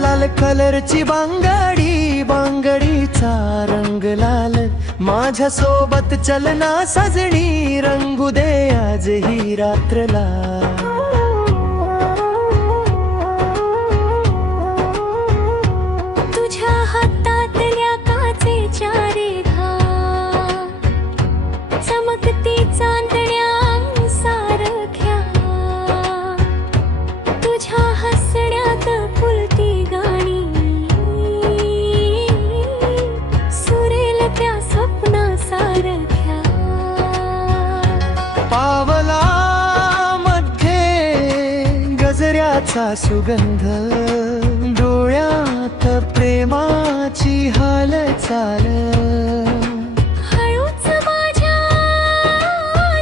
लाल कलरची बांगडी, बांगडीचा रंग लाल, माझ्या सोबत चलना सजनी, रंगू दे आज ही रात्रला. तुझ्या हातातल्या काचेच्या रेघा, चमकती चांदण्या सारख्या, तुझ्या हसण्यात फुलती गाणी, सुरेल त्या स्वप्नासारख्या. पावला मध्ये गजऱ्याचा सुगंध, डोळ्यात प्रेमाची हालचाल, हळूच माझ्या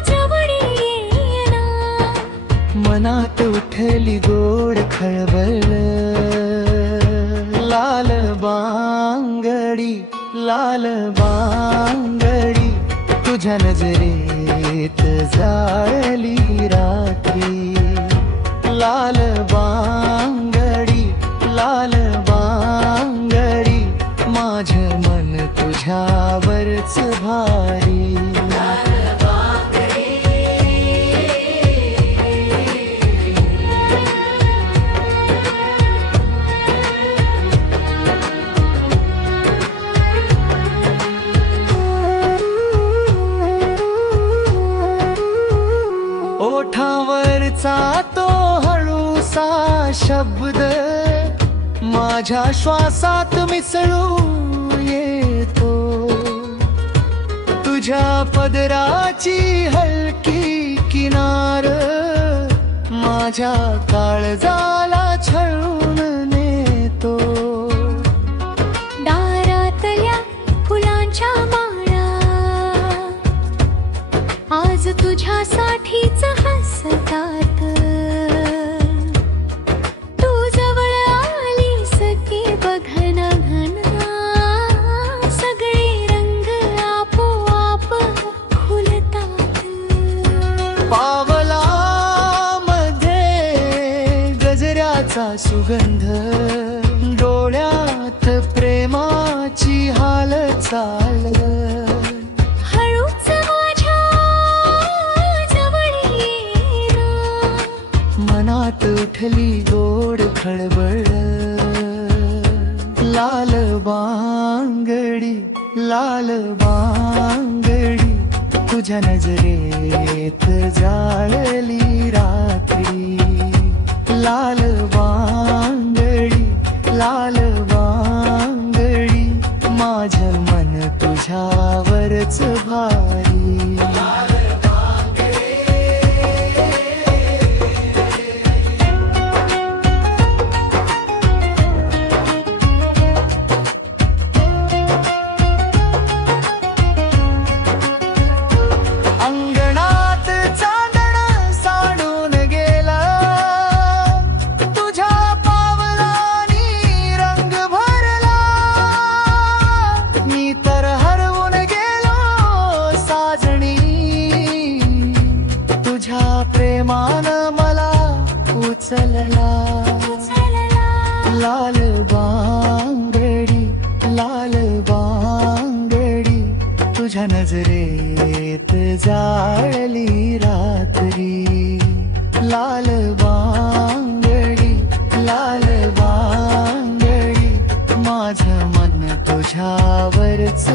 जवळ येना, मनात उठली गोड खळबळ. लाल बांगडी, लाल बांगडी, तुझ्या नजरेत जाळली रात्री. लाल बांगडी, लाल बांगडी, माझं मन तुझ्यावरच भारी. ओठावरचा तो हळूसा शब्द, माझ्या श्वासात मिसळू येतो. तुझ्या पदराची हलकी किनार, माझ्या काळजाला छळून नेतो. दारातल्या फुलांच्या माळा आज तुझ्यासाठीच हसतात. तू जवळ आलीस की बघना घना, सगळे रंग आपोआप खुलतात. पावला मध्ये गजऱ्याचा सुगंध, डोळ्यात प्रेमाची हालचाल, हळूच माझ्या जवळ येना, मनात उठली गोड खळबळ. लाल बांगडी, लाल बांगडी, तुझ्या नजरेत जाळली रात्री. लाल बांगडी, लाल बांगडी, माझं मन तुझ्यावरच भारी. अंगणात चांदणं सांडून गेलं, तुझ्या पावलांनी रंग भरला. मी तर हरवून गेलो साजणी, तुझ्या प्रेमानं मला उचलला. लाल बांगडी, लाल बांगडी, तुझ्या नजरेत जाळली रात्री. लाल बांगडी, लाल बांगडी, माझं मन तुझ्यावरच